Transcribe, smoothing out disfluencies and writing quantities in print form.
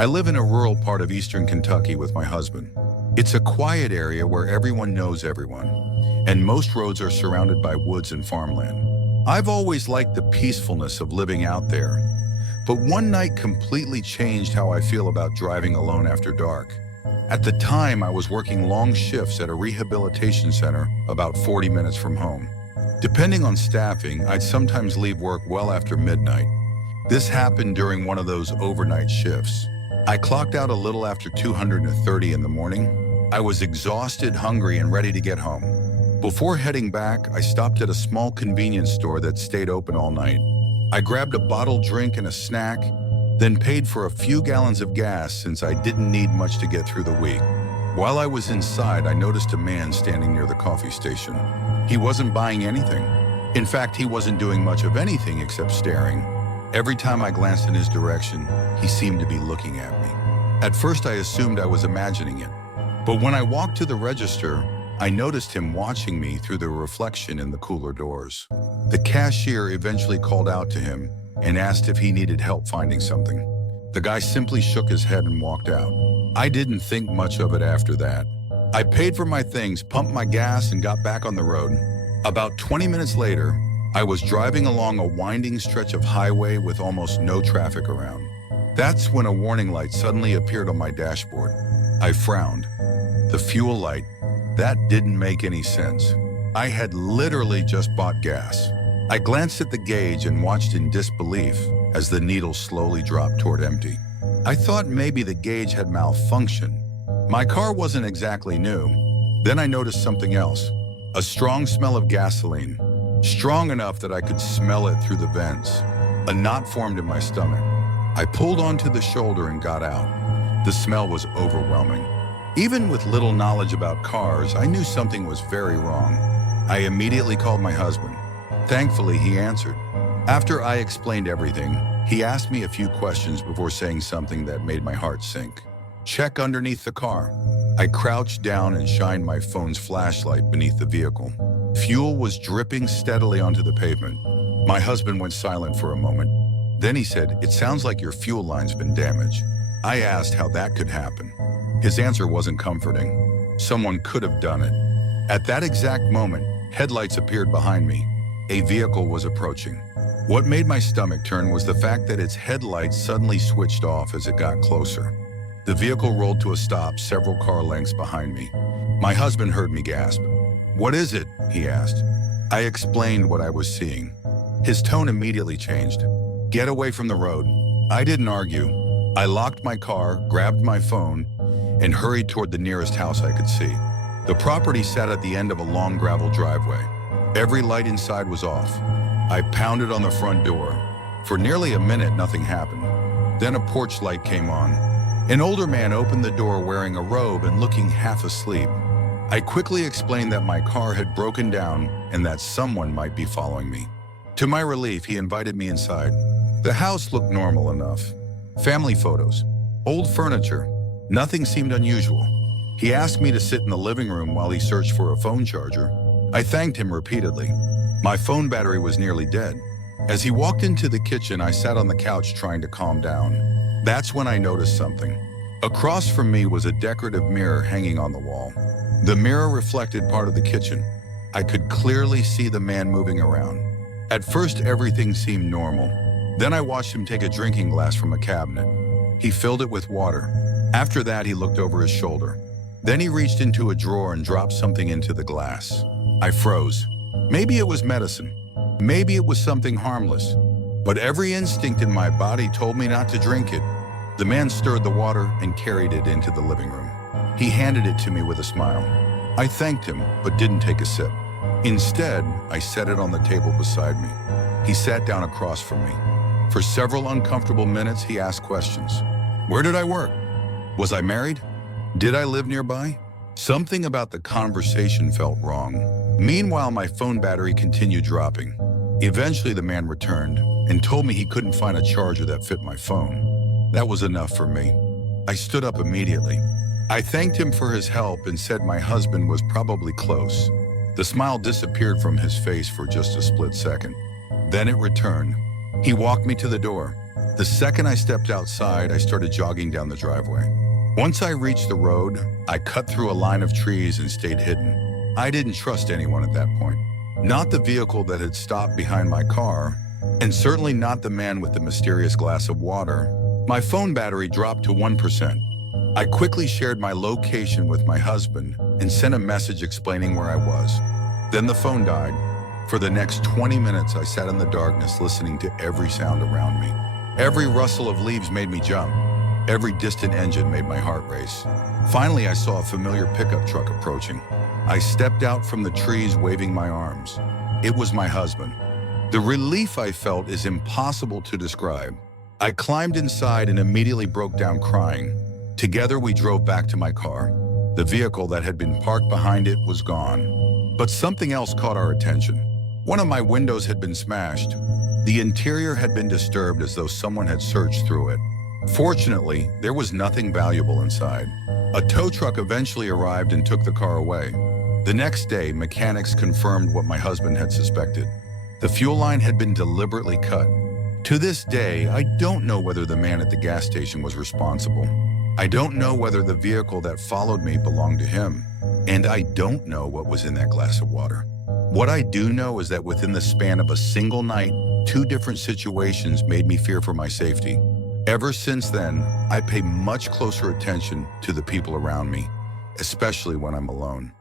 I live in a rural part of eastern Kentucky with my husband. It's a quiet area where everyone knows everyone, and most roads are surrounded by woods and farmland. I've always liked the peacefulness of living out there, but one night completely changed how I feel about driving alone after dark. At the time, I was working long shifts at a rehabilitation center about 40 minutes from home. Depending on staffing, I'd sometimes leave work well after midnight. This happened during one of those overnight shifts. I clocked out a little after 2:30 in the morning. I was exhausted, hungry, and ready to get home. Before heading back, I stopped at a small convenience store that stayed open all night. I grabbed a bottled drink and a snack, then paid for a few gallons of gas since I didn't need much to get through the week. While I was inside, I noticed a man standing near the coffee station. He wasn't buying anything. In fact, he wasn't doing much of anything except staring. Every time I glanced in his direction, he seemed to be looking at me. At first, I assumed I was imagining it. But when I walked to the register, I noticed him watching me through the reflection in the cooler doors. The cashier eventually called out to him and asked if he needed help finding something. The guy simply shook his head and walked out. I didn't think much of it after that. I paid for my things, pumped my gas, and got back on the road. About 20 minutes later, I was driving along a winding stretch of highway with almost no traffic around. That's when a warning light suddenly appeared on my dashboard. I frowned. The fuel light. That didn't make any sense. I had literally just bought gas. I glanced at the gauge and watched in disbelief as the needle slowly dropped toward empty. I thought maybe the gauge had malfunctioned. My car wasn't exactly new. Then I noticed something else. A strong smell of gasoline. Strong enough that I could smell it through the vents. A knot formed in my stomach. I pulled onto the shoulder and got out. The smell was overwhelming. Even with little knowledge about cars, I knew something was very wrong. I immediately called my husband. Thankfully, he answered. After I explained everything, he asked me a few questions before saying something that made my heart sink. Check underneath the car. I crouched down and shined my phone's flashlight beneath the vehicle. Fuel was dripping steadily onto the pavement. My husband went silent for a moment. Then he said, "It sounds like your fuel line's been damaged." I asked how that could happen. His answer wasn't comforting. Someone could have done it. At that exact moment, headlights appeared behind me. A vehicle was approaching. What made my stomach turn was the fact that its headlights suddenly switched off as it got closer. The vehicle rolled to a stop several car lengths behind me. My husband heard me gasp. "What is it?" he asked. I explained what I was seeing. His tone immediately changed. "Get away from the road." I didn't argue. I locked my car, grabbed my phone, and hurried toward the nearest house I could see. The property sat at the end of a long gravel driveway. Every light inside was off. I pounded on the front door. For nearly a minute, nothing happened. Then a porch light came on. An older man opened the door wearing a robe and looking half asleep. I quickly explained that my car had broken down and that someone might be following me. To my relief, he invited me inside. The house looked normal enough. Family photos, old furniture, nothing seemed unusual. He asked me to sit in the living room while he searched for a phone charger. I thanked him repeatedly. My phone battery was nearly dead. As he walked into the kitchen, I sat on the couch trying to calm down. That's when I noticed something. Across from me was a decorative mirror hanging on the wall. The mirror reflected part of the kitchen. I could clearly see the man moving around. At first, everything seemed normal. Then I watched him take a drinking glass from a cabinet. He filled it with water. After that, he looked over his shoulder. Then he reached into a drawer and dropped something into the glass. I froze. Maybe it was medicine. Maybe it was something harmless. But every instinct in my body told me not to drink it. The man stirred the water and carried it into the living room. He handed it to me with a smile. I thanked him, but didn't take a sip. Instead, I set it on the table beside me. He sat down across from me. For several uncomfortable minutes, he asked questions. Where did I work? Was I married? Did I live nearby? Something about the conversation felt wrong. Meanwhile, my phone battery continued dropping. Eventually, the man returned and told me he couldn't find a charger that fit my phone. That was enough for me. I stood up immediately. I thanked him for his help and said my husband was probably close. The smile disappeared from his face for just a split second. Then it returned. He walked me to the door. The second I stepped outside, I started jogging down the driveway. Once I reached the road, I cut through a line of trees and stayed hidden. I didn't trust anyone at that point. Not the vehicle that had stopped behind my car, and certainly not the man with the mysterious glass of water. My phone battery dropped to 1%. I quickly shared my location with my husband and sent a message explaining where I was. Then the phone died. For the next 20 minutes, I sat in the darkness listening to every sound around me. Every rustle of leaves made me jump. Every distant engine made my heart race. Finally, I saw a familiar pickup truck approaching. I stepped out from the trees waving my arms. It was my husband. The relief I felt is impossible to describe. I climbed inside and immediately broke down crying. Together, we drove back to my car. The vehicle that had been parked behind it was gone. But something else caught our attention. One of my windows had been smashed. The interior had been disturbed as though someone had searched through it. Fortunately, there was nothing valuable inside. A tow truck eventually arrived and took the car away. The next day, mechanics confirmed what my husband had suspected. The fuel line had been deliberately cut. To this day, I don't know whether the man at the gas station was responsible. I don't know whether the vehicle that followed me belonged to him, and I don't know what was in that glass of water. What I do know is that within the span of a single night, 2 different situations made me fear for my safety. Ever since then, I pay much closer attention to the people around me, especially when I'm alone.